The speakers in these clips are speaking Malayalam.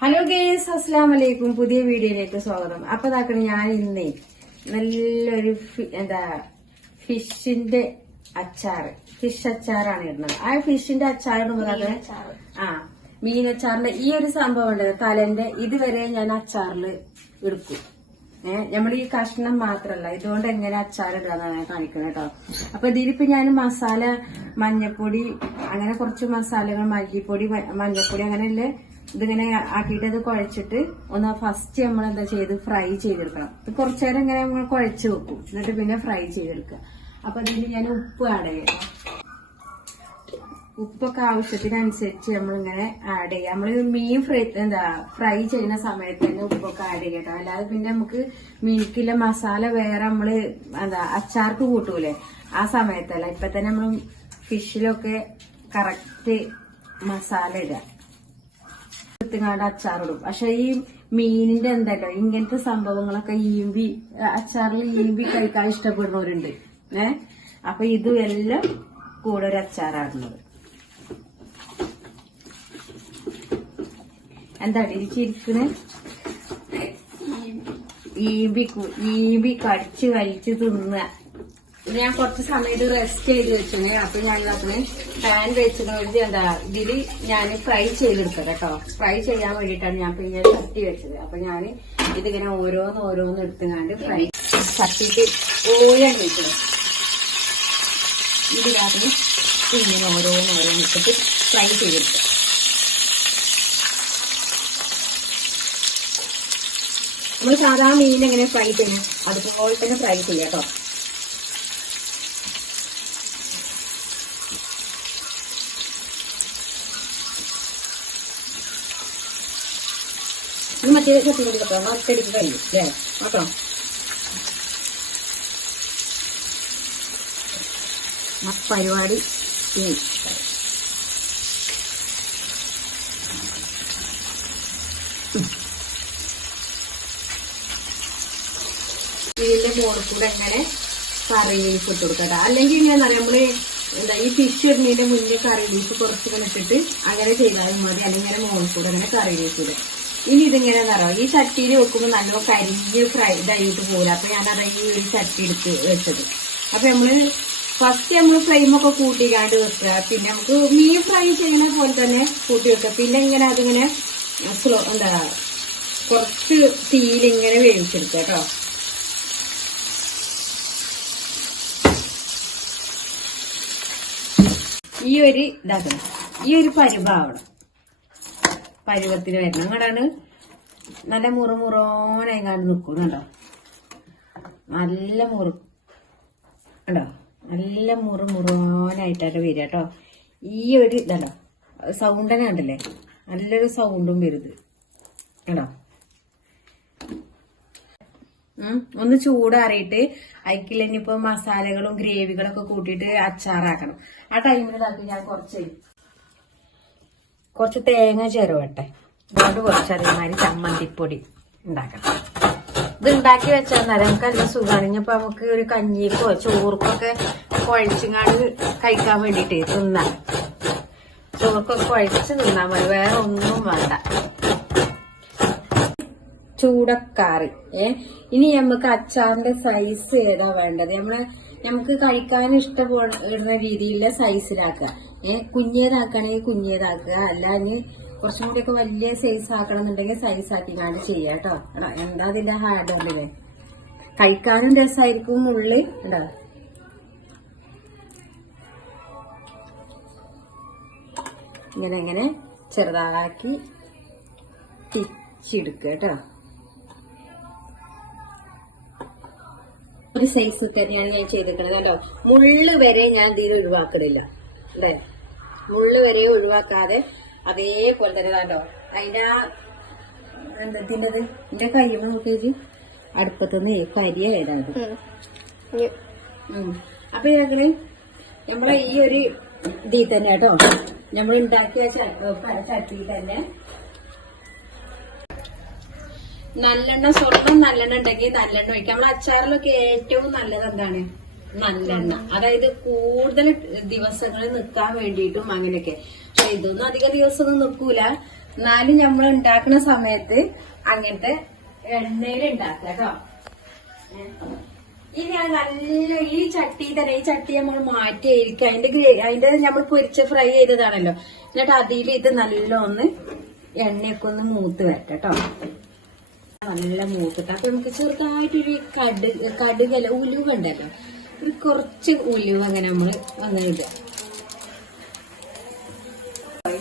ഹലോ ഗേസ് അസ്സാം വലൈക്കും പുതിയ വീഡിയോയിലേക്ക് സ്വാഗതം. അപ്പൊ ഇതാക്കണം ഞാൻ ഇന്നേ നല്ലൊരു എന്താ ഫിഷിന്റെ അച്ചാറ് ഫിഷ് അച്ചാറാണ് ഇടുന്നത്. ആ ഫിഷിന്റെ അച്ചാർ ഇടുമ്പോൾ ആ മീനച്ചാറിന്റെ ഈ ഒരു സംഭവം ഉണ്ട്. തലന്റെ ഇതുവരെ ഞാൻ അച്ചാറിൽ എടുക്കും. ഏഹ് നമ്മൾ ഈ കഷ്ണം മാത്രല്ല ഇതുകൊണ്ട് എങ്ങനെ അച്ചാർ ഇടാന്നാണ് ഞാൻ കാണിക്കുന്നത് കേട്ടോ അപ്പൊ ഇതിലിപ്പോ ഞാൻ മസാല മഞ്ഞപ്പൊടി അങ്ങനെ കുറച്ച് മസാലകൾ മല്ലിപ്പൊടി മഞ്ഞപ്പൊടി അങ്ങനെയല്ലേ ഇതിങ്ങനെ ആക്കിയിട്ട് അത് കുഴച്ചിട്ട് ഒന്ന് ഫസ്റ്റ് നമ്മൾ എന്താ ചെയ്ത് ഫ്രൈ ചെയ്തെടുക്കണം. ഇത് കുറച്ചു നേരം ഇങ്ങനെ നമ്മൾ കുഴച്ച് വെക്കും. എന്നിട്ട് പിന്നെ ഫ്രൈ ചെയ്തെടുക്കുക. അപ്പൊ അതിൽ ഞാൻ ഉപ്പ് ആഡ് ചെയ്യാം ഉപ്പൊക്കെ ആവശ്യത്തിനനുസരിച്ച് നമ്മളിങ്ങനെ ആഡ് ചെയ്യാം. നമ്മൾ മീൻ ഫ്രൈ എന്താ ഫ്രൈ ചെയ്യുന്ന സമയത്ത് തന്നെ ഉപ്പൊക്കെ ആഡ് ചെയ്യട്ടോ അല്ലാതെ പിന്നെ നമുക്ക് മീനിക്കില്ല മസാല വേറെ നമ്മൾ എന്താ അച്ചാർക്ക് കൂട്ടൂലേ? ആ സമയത്തല്ല. ഇപ്പൊ തന്നെ നമ്മൾ ഫിഷിലൊക്കെ കറക്റ്റ് മസാല ഇടുക. എടുത്തുങ്ങാണ്ട് അച്ചാറിടും. പക്ഷെ ഈ മീനിന്റെ എന്തല്ലോ ഇങ്ങനത്തെ സംഭവങ്ങളൊക്കെ ഈമ്പി അച്ചാറിൽ ഈമ്പി കഴിക്കാൻ ഇഷ്ടപ്പെടുന്നവരുണ്ട്. ഏ? അപ്പൊ ഇതും എല്ലാം കൂടെ ഒരു അച്ചാറാടുന്നത് എന്താ ഇരിച്ചിരിക്കണ് ഈമ്പി. ഈമ്പി കടിച്ച് വലിച്ച് തിന്നുക ഇത് ഞാൻ കുറച്ച് സമയം ഇത് റെസ്റ്റ് ചെയ്ത് വെച്ചേ അപ്പൊ ഞാൻ അതിന് പാൻ വെച്ചത് എന്താ ഇതിൽ ഞാൻ ഫ്രൈ ചെയ്തെടുത്തത് കേട്ടോ ഫ്രൈ ചെയ്യാൻ വേണ്ടിട്ടാണ് ഞാൻ പിന്നെ ചട്ടി വെച്ചത്. അപ്പൊ ഞാൻ ഇതിങ്ങനെ ഓരോന്ന് ഓരോന്ന് എടുത്തുകൊണ്ട് ഫ്രൈ ചട്ടിക്ക് ഓരോ ഇത് ഇതിനകത്ത് ഇങ്ങനെ ഓരോന്ന് ഓരോന്ന് ഇട്ടിട്ട് ഫ്രൈ ചെയ്തെടുക്കുക നമ്മൾ സാധാ മീൻ എങ്ങനെ ഫ്രൈ ചെയ്യണം? അതുപോലെ തന്നെ ഫ്രൈ ചെയ്യാം കേട്ടോ മറ്റേ ചട്ടി കൂടി വെക്കാം ഒറ്റയടിക്ക് കഴിയും അല്ലേ നോക്കാം ആ പരിപാടി ഇതിന്റെ മുകളിൽ കൂടെ എങ്ങനെ കറി ലീഫ് ഇട്ട് കൊടുക്കട്ടെ അല്ലെങ്കിൽ ഇങ്ങനെ നമ്മൾ എന്താ ഈ ഫിഷ് ഇടുന്നതിന്റെ മുന്നേ കറി ലീഫ് കുറച്ചിങ്ങനെ ഇട്ടിട്ട് അങ്ങനെ ചെയ്താലും മതി അല്ലെങ്കിൽ മുകളിൽ കൂടെ അങ്ങനെ കറി ലീഫ് ഇടും ഇനി ഇതിങ്ങനെ അറിയാം ഈ ചട്ടിയിൽ വെക്കുമ്പോൾ നല്ല കരിഞ്ഞ് ഫ്രൈ ഇതായിട്ട് പോകില്ല അപ്പൊ ഞാൻ അതായി ഒരു ചട്ടി എടുത്ത് വെച്ചത്. അപ്പൊ നമ്മൾ ഫസ്റ്റ് നമ്മൾ ഫ്ലെയിമൊക്കെ കൂട്ടിക്കാണ്ട് വെക്കുക. പിന്നെ നമുക്ക് മീൻ ഫ്രൈ ചെയ്യുന്ന പോലെ തന്നെ കൂട്ടി വെക്കുക. പിന്നെ ഇങ്ങനെ അതിങ്ങനെ സ്ലോ എന്താ കുറച്ച് തീയിൽ ഇങ്ങനെ വേവിച്ചെടുക്കുക കേട്ടോ. ഈ ഒരു ഇതാക്കണം. ഈ ഒരു പരുവാവണം പരുവത്തിന് വരണം അങ്ങടാണ് നല്ല മുറുമുറോനായിക്കാണ്ട് നിൽക്കുന്നുണ്ടോ നല്ല മുറു കണ്ടോ? നല്ല മുറുമുറോനായിട്ടാണ് വരിക കേട്ടോ. ഈ ഒരു ഇതല്ലോ തന്നെ ഉണ്ടല്ലേ നല്ലൊരു സൗണ്ടും വരുത് കണ്ടോ? ഉം. ഒന്ന് ചൂടാറിയിട്ട് അതിൽ ഇനിയിപ്പോ മസാലകളും ഗ്രേവികളൊക്കെ കൂട്ടിയിട്ട് അച്ചാറാക്കണം. ആ ടൈമിലാക്കി ഞാൻ കുറച്ച് കുറച്ച് തേങ്ങ ചേരുവട്ടെ. അതുകൊണ്ട് കുറച്ച് അതേമാതിരി ചമ്മന്തിപ്പൊടി ഉണ്ടാക്കണം. ഇത് ഉണ്ടാക്കി വെച്ചാൽ നമുക്ക് നല്ല സുഖമാണ് ഇനിയിപ്പോ നമുക്ക് ഒരു കഞ്ഞിക്കോ ചോർക്കൊക്കെ കുഴച്ചിങ്ങാണ്ട് കഴിക്കാൻ വേണ്ടിട്ടേ തിന്നാം. ചോർക്കൊക്കെ കുഴച്ച് തിന്നാൽ മതി. വേറെ ഒന്നും വേണ്ട. ചൂടക്കാറി. ഏ? ഇനി നമുക്ക് അച്ചാറിന്റെ സൈസ് ഏതാ വേണ്ടത്? നമ്മൾ നമുക്ക് കഴിക്കാൻ ഇഷ്ടപ്പെടുന്ന രീതിയിലുള്ള സൈസിലാക്കുക ഏ കുഞ്ഞേതാക്കുകയാണെങ്കിൽ കുഞ്ഞേതാക്കുക. അല്ലാതെ കുറച്ചും കൂടിയൊക്കെ വലിയ സൈസ് ആക്കണം എന്നുണ്ടെങ്കിൽ സൈസ് ആക്കിക്കാണ്ട് ചെയ്യാം കേട്ടോ. എന്താ അതിന്റെ ഹാർഡ് ഉള്ളിൽ കഴിക്കാനും രസമായിരിക്കും ഉള്ളി. ഉണ്ടോ ഇങ്ങനെ ഇങ്ങനെ ചെറുതാക്കി തിരിച്ചെടുക്കുക ഒരു സൈസ് തന്നെയാണ് ഞാൻ ചെയ്തിരിക്കുന്നത് കേട്ടോ മുള്ള് വരെ ഞാൻ ഇതിൽ ഒഴിവാക്കണില്ല അല്ലേ മുള്ള് വരെ ഒഴിവാക്കാതെ അതേപോലെ തന്നെ കണ്ടോ? അതിന്റെ ആ എന്തതിന്റെത് എന്റെ കയ്യുമ്പോ നോക്കിയത് അടുപ്പത്തുനിന്ന് കരിയ ഉം. അപ്പൊ ഞങ്ങൾ നമ്മളെ ഈ ഒരു ഇതിൽ തന്നെ കേട്ടോ. നമ്മൾ ഉണ്ടാക്കിയ ചട്ടി തന്നെ നല്ലെണ്ണ സ്വർണം നല്ലെണ്ണ ഉണ്ടെങ്കിൽ നല്ലെണ്ണ ഒഴിക്കാം. നമ്മൾ അച്ചാറിലൊക്കെ ഏറ്റവും നല്ലത് എന്താണ്? നല്ലെണ്ണ. അതായത് കൂടുതൽ ദിവസങ്ങൾ നിൽക്കാൻ വേണ്ടിയിട്ടും അങ്ങനെയൊക്കെ. പക്ഷെ ഇതൊന്നും അധിക ദിവസമൊന്നും നിൽക്കൂല എന്നാലും നമ്മൾ ഉണ്ടാക്കുന്ന സമയത്ത് അങ്ങനത്തെ എണ്ണയിൽ ഉണ്ടാക്കുക കേട്ടോ ഇനി അത് നല്ല ഈ ചട്ടി തന്നെ ഈ ചട്ടി നമ്മൾ മാറ്റിയായിരിക്കും. അതിന്റെ ഗ്രേ അതിന്റെ നമ്മൾ പൊരിച്ച് ഫ്രൈ ചെയ്തതാണല്ലോ. എന്നിട്ട് അതിൽ ഇത് നല്ല ഒന്ന് എണ്ണയൊക്കെ ഒന്ന് മൂത്ത് വരട്ടെ കേട്ടോ നല്ല മൂത്തിട്ട് അപ്പൊ നമുക്ക് ചെറുതായിട്ടൊരു കട് കടുകല ഉലുവ ഉണ്ടല്ലോ ഒരു കുറച്ച് ഉലുവ അങ്ങനെ നമ്മൾ അങ്ങനെ ഇടുക.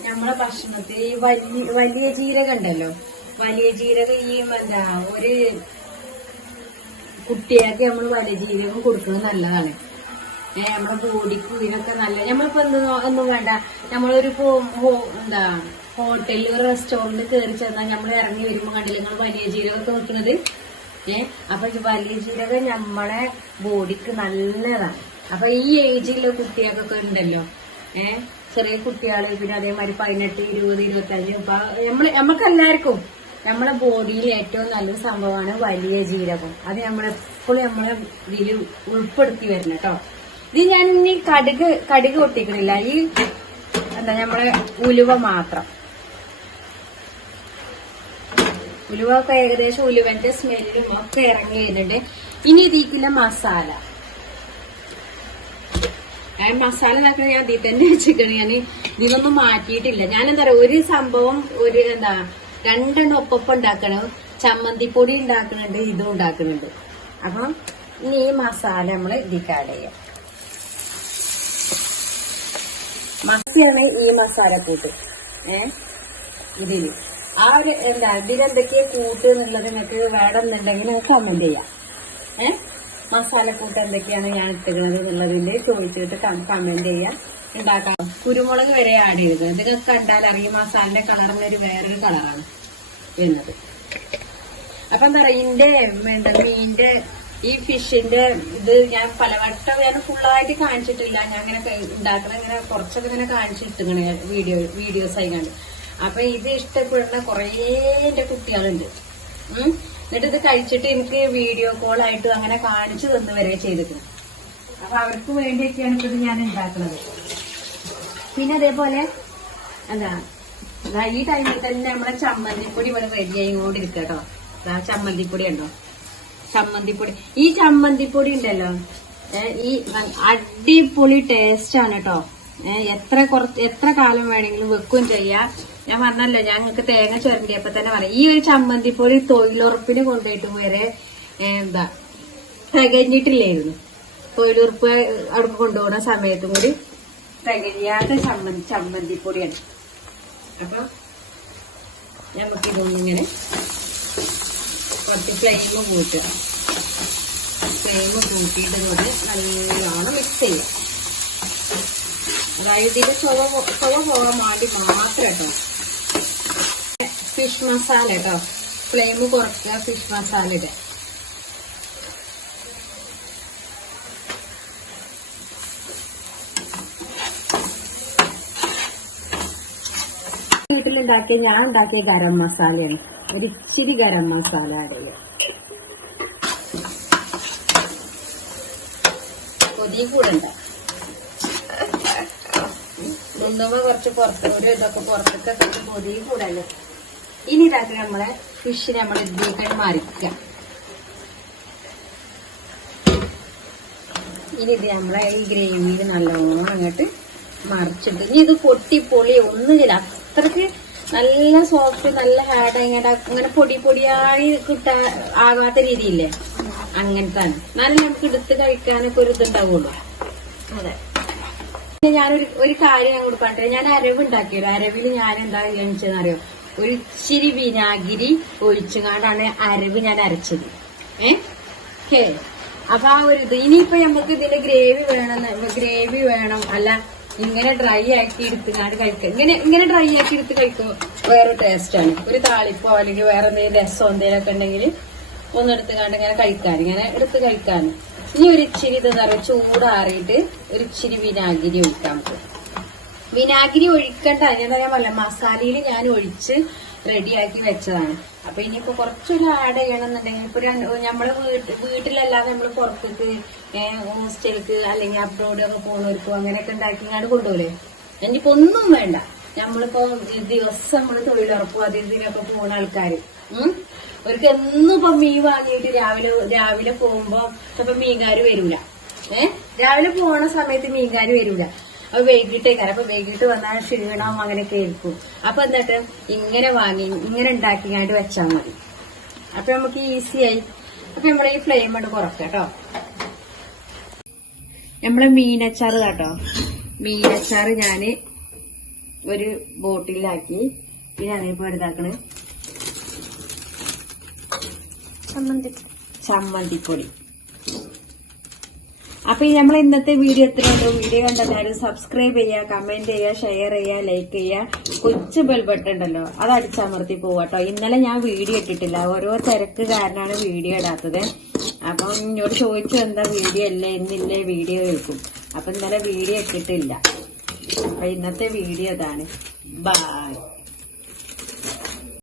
നമ്മളെ ഭക്ഷണത്തിൽ ഈ വലിയ വലിയ ജീരകം ഉണ്ടല്ലോ. വലിയ ജീരകം ഈ എന്താ ഒരു കുട്ടികൾക്ക് നമ്മൾ വലിയ ജീരകം കൊടുക്കുന്നത് നല്ലതാണ്. ഏഹ് നമ്മുടെ ബോഡിക്ക് ഇതിനൊക്കെ നല്ല. നമ്മളിപ്പോ എന്ത് ഒന്നും വേണ്ട. നമ്മളൊരു എന്താ ഹോട്ടലിൽ ഒരു റെസ്റ്റോറന്റ് കയറി ചെന്നാൽ നമ്മൾ ഇറങ്ങി വരുമ്പോൾ കണ്ടില്ല? നിങ്ങൾ വലിയ ജീരകമൊക്കെ വെക്കുന്നത്? ഏ? അപ്പൊ വലിയ ജീരകം നമ്മളെ ബോഡിക്ക് നല്ലതാണ് അപ്പൊ ഈ ഏജിലുള്ള കുട്ടികൾക്കൊക്കെ ഉണ്ടല്ലോ. ഏ? ചെറിയ കുട്ടികൾ പിന്നെ അതേമാതിരി പതിനെട്ട് ഇരുപത് ഇരുപത്തഞ്ച് നമ്മൾ നമ്മക്ക് എല്ലാവർക്കും നമ്മളെ ബോഡിയിൽ ഏറ്റവും നല്ലൊരു സംഭവമാണ് വലിയ ജീരകം. അത് നമ്മളെപ്പോഴും നമ്മളെ ഇതിൽ ഉൾപ്പെടുത്തി വരണം കേട്ടോ. ഇത് ഞാൻ ഇനി കടുക് കടുക് പൊട്ടിക്കണില്ല. ഈ എന്താ നമ്മളെ ഉലുവ മാത്രം. ഉലുവ ഒക്കെ ഏകദേശം ഉലുവന്റെ സ്മെല്ലും ഒക്കെ ഇറങ്ങി വരുന്നുണ്ട്. ഇനി ഇതിക്കില്ല മസാല. ഞാൻ മസാല ഇതാക്കണ ഞാൻ ഇതിൽ തന്നെ വെച്ചിരിക്കണ ഞാൻ ഇതിലൊന്നും മാറ്റിയിട്ടില്ല. ഞാൻ പറയാ ഒരു സംഭവം ഒരു എന്താ രണ്ടെണ്ണം ഒപ്പം ഉണ്ടാക്കണം ചമ്മന്തിപ്പൊടി ഉണ്ടാക്കുന്നുണ്ട് ഇതും ഉണ്ടാക്കുന്നുണ്ട് അപ്പം ഇനി ഈ മസാല നമ്മൾ ഇതിക്ക് ആഡ് ചെയ്യാം. മസിയാണ് ഈ മസാലക്കൂട്ട്. ഏ? ഇതിൽ. ആ ഒരു എന്താ ഇതിലെന്തൊക്കെയാ കൂട്ട് എന്നുള്ളത് നിങ്ങൾക്ക് വേണമെന്നുണ്ടെങ്കിൽ നിങ്ങൾക്ക് കമന്റ് ചെയ്യാം. ഏ? മസാലക്കൂട്ട് എന്തൊക്കെയാണ് ഞാൻ ഇട്ടുന്നത് എന്നുള്ളതിന്റെ ചോദിച്ചിട്ട് കമന്റ് ചെയ്യാം. ഉണ്ടാക്കാം. കുരുമുളക് വരെ ആഡ് ചെയ്തത് നിങ്ങൾക്ക് കണ്ടാൽ അറിയും മസാലിന്റെ കളറിന് ഒരു വേറൊരു കളറാണ് എന്നത്. അപ്പൊ എന്താ പറയാ ഇതിന്റെ എന്താ മീനിന്റെ ഈ ഫിഷിന്റെ ഇത് ഞാൻ പലവട്ടം ഞാൻ ഫുള്ളായിട്ട് കാണിച്ചിട്ടില്ല. ഞാൻ അങ്ങനെ ഉണ്ടാക്കണ ഇങ്ങനെ കുറച്ചൊക്കെ ഇങ്ങനെ കാണിച്ചിട്ടിങ്ങനെ വീഡിയോ വീഡിയോസ് ആയി കണ്ടു. അപ്പൊ ഇത് ഇഷ്ടപ്പെടുന്ന കുറേ കുട്ടികളുണ്ട്. എന്നിട്ട് ഇത് കഴിച്ചിട്ട് എനിക്ക് വീഡിയോ കോൾ ആയിട്ട് അങ്ങനെ കാണിച്ചു തന്നു വരെ ചെയ്തിട്ടുണ്ട്. അപ്പൊ അവർക്ക് വേണ്ടിയൊക്കെയാണ് ഇത് ഞാൻ ഉണ്ടാക്കുന്നത്. പിന്നെ അതേപോലെ എന്താ ഈ ടൈമിൽ തന്നെ നമ്മളെ ചമ്മന്തിപ്പൊടി ഇവിടെ റെഡി ആയിക്കൊണ്ടിരിക്കുക കേട്ടോ. ദാ ചമ്മന്തിപ്പൊടി ഉണ്ടോ ചമ്മന്തിപ്പൊടി. ഈ ചമ്മന്തിപ്പൊടി ഉണ്ടല്ലോ ഈ അടിപൊളി ടേസ്റ്റ് ആണ് കേട്ടോ. എത്ര കുറച്ച് എത്ര കാലം വേണമെങ്കിലും വെക്കുകയും ചെയ്യാം. ഞാൻ പറഞ്ഞല്ലോ ഞങ്ങൾക്ക് തേങ്ങ ചുരണ്ടിയപ്പോ തന്നെ പറയാം. ഈ ഒരു ചമ്മന്തിപ്പൊടി തൊഴിലുറപ്പിന് കൊണ്ടുപോയിട്ട് വരെ എന്താ തികഞ്ഞിട്ടില്ലായിരുന്നു. തൊഴിലുറപ്പ് അവിടെ കൊണ്ടുപോകുന്ന സമയത്തും കൂടി തികയാത്ത ചമ്മന്തി ചമ്മന്തിപ്പൊടിയാണ്. അപ്പൊ നമുക്കിതൊന്നിങ്ങനെ കുറച്ച് ഫ്ലെയിം കൂട്ടുക. ഫ്ലെയിം കൂട്ടിയിട്ട് കൊണ്ട് നല്ലോണം മിക്സ് ചെയ്യുക അതായത് ഇതിന്റെ ചുവ ചുവ പോകാൻ വേണ്ടി മാത്രം കേട്ടോ ഫിഷ് മസാല കേട്ടോ ഫ്ലെയിം കുറയ്ക്കുക ഫിഷ് മസാല ഇടുക വീട്ടിലുണ്ടാക്കിയ ഞാൻ ഉണ്ടാക്കിയ ഗരം മസാലയാണ്. ഒരു ഇച്ചിരി ഗരം മസാല അറിയാം ചെയ്യുക കൊതി കൂടണ്ട. മുന്നമ്മ കുറച്ച് പുറത്തോട് ഇതൊക്കെ പുറത്തൊക്കെ കുറച്ച് പൊതി കൂടല്ലോ? ഇനി ഇതാക്കി നമ്മളെ ഫിഷ് നമ്മൾ ഇതിലേക്ക് മറിക്കുക ഇനി ഇത് നമ്മളെ ഈ ഗ്രേവിയിൽ നല്ലോണം അങ്ങോട്ട് മറിച്ചിട്ട് ഇനി ഇത് പൊട്ടി പൊളി ഒന്നുമില്ല അത്രയ്ക്ക് നല്ല സോഫ്റ്റ് നല്ല ഹാർഡ് ഇങ്ങനെ അങ്ങനെ പൊടി പൊടിയായി കിട്ടാ ആകാത്ത രീതിയില്ലേ? അങ്ങനത്തെ എന്നാലും നമുക്ക് എടുത്ത് കഴിക്കാനൊക്കെ ഒരു ഇതുണ്ടാവുള്ളൂ. അതെ. ഞാനൊരു ഒരു കാര്യം ഞാൻ കൊടുക്കാണ്ട് ഞാൻ അരവ് ഉണ്ടാക്കിയല്ലോ അരവിൽ ഞാൻ എന്താ കാണിച്ചതെന്ന് അറിയോ? ഒരു ഇച്ചിരി വിനാഗിരി ഒഴിച്ചുകൊണ്ടാണ് അരവ് ഞാൻ അരച്ചത്. ഏ? അപ്പൊ ആ ഒരു ഇത്. ഇനിയിപ്പോ നമുക്ക് ഇതിന്റെ ഗ്രേവി വേണം ഗ്രേവി വേണം. അല്ല ഇങ്ങനെ ഡ്രൈ ആക്കി എടുത്തുകാണ്ട് കഴിക്കാം ഇങ്ങനെ ഇങ്ങനെ ഡ്രൈ ആക്കി എടുത്ത് കഴിക്കുമ്പോൾ വേറെ ടേസ്റ്റാണ് ഒരു താളിപ്പോ അല്ലെങ്കിൽ വേറെ എന്തെങ്കിലും രസം എന്തെങ്കിലുമൊക്കെ ഉണ്ടെങ്കിൽ ഒന്ന് എടുത്തുകാണ്ട് ഇങ്ങനെ കഴിക്കാൻ ഇങ്ങനെ എടുത്ത് കഴിക്കാൻ ഇനി ഒരു ഇച്ചിരി ഇത് പറയുക ചൂടാറിയിട്ട് ഒരു ഇച്ചിരി വിനാഗിരി ഒഴിക്കാം നമുക്ക് വിനാഗിരി ഒഴിക്കണ്ട ഞാൻ പറഞ്ഞ മസാലയിൽ ഞാൻ ഒഴിച്ച് റെഡിയാക്കി വെച്ചതാണ്. അപ്പൊ ഇനിയിപ്പോ കുറച്ചൊരു ആഡ് ചെയ്യണമെന്നുണ്ടെങ്കിൽ ഇപ്പൊ നമ്മളെ വീട്ട് വീട്ടിലല്ലാതെ നമ്മൾ പുറത്തേക്ക് ഹോസ്റ്റലിക്ക് അല്ലെങ്കിൽ അബ്രോഡ് ഒക്കെ പോകുന്നവർക്കും അങ്ങനെയൊക്കെ ഉണ്ടാക്കി ഞാൻ കൊണ്ടുപോലെ ഇനിയിപ്പോ ഒന്നും വേണ്ട. നമ്മളിപ്പോ ദിവസം നമ്മൾ തൊഴിലുറപ്പും അതിഥിയിലൊക്കെ പോകുന്ന ആൾക്കാര് അവർക്ക് എന്നും മീൻ വാങ്ങിയിട്ട് രാവിലെ രാവിലെ പോകുമ്പോ ഇപ്പൊ മീൻകാര് വരില്ല ഏ? രാവിലെ പോണ സമയത്ത് മീൻകാര് വരൂല. അപ്പൊ വൈകിട്ടേക്കാരം. അപ്പൊ വൈകിട്ട് വന്നാൽ ക്ഷീണം അങ്ങനെയൊക്കെ ആയിരിക്കും. അപ്പൊ എന്നിട്ട് ഇങ്ങനെ വാങ്ങി ഇങ്ങനെ ഉണ്ടാക്കിങ്ങാണ്ട് വെച്ചാൽ മതി. അപ്പൊ നമുക്ക് ഈസിയായി അപ്പൊ നമ്മളെ ഈ ഫ്ലെയിം കൊണ്ട് കുറക്കാം കേട്ടോ. നമ്മളെ മീനച്ചാറ് കേട്ടോ. മീനച്ചാറ് ഞാൻ ഒരു ബോട്ടിലാക്കി പിന്നെ അതേപോലെ ഇതാക്കണ്. ചമ്മന്തിപ്പൊടി. അപ്പൊ ഈ നമ്മൾ ഇന്നത്തെ വീഡിയോ എത്ര ഉണ്ടോ? വീഡിയോ കണ്ടെല്ലാവരും സബ്സ്ക്രൈബ് ചെയ്യുക കമന്റ് ചെയ്യുക ഷെയർ ചെയ്യുക ലൈക്ക് ചെയ്യുക. കൊച്ചു ബെൽ ബട്ടൺ ഉണ്ടല്ലോ അത് അടിച്ചമർത്തി പോവാട്ടോ ഇന്നലെ ഞാൻ വീഡിയോ ഇട്ടിട്ടില്ല. ഓരോ തിരക്ക് കാരണമാണ് വീഡിയോ ഇടാത്തത്. അപ്പം എന്നോട് ചോദിച്ചു എന്താ വീഡിയോ അല്ലേ? എന്നില്ലേ വീഡിയോ കേൾക്കും അപ്പൊ ഇന്നലെ വീഡിയോ ഇട്ടിട്ടില്ല. അപ്പൊ ഇന്നത്തെ വീഡിയോ അതാണ് ബൈ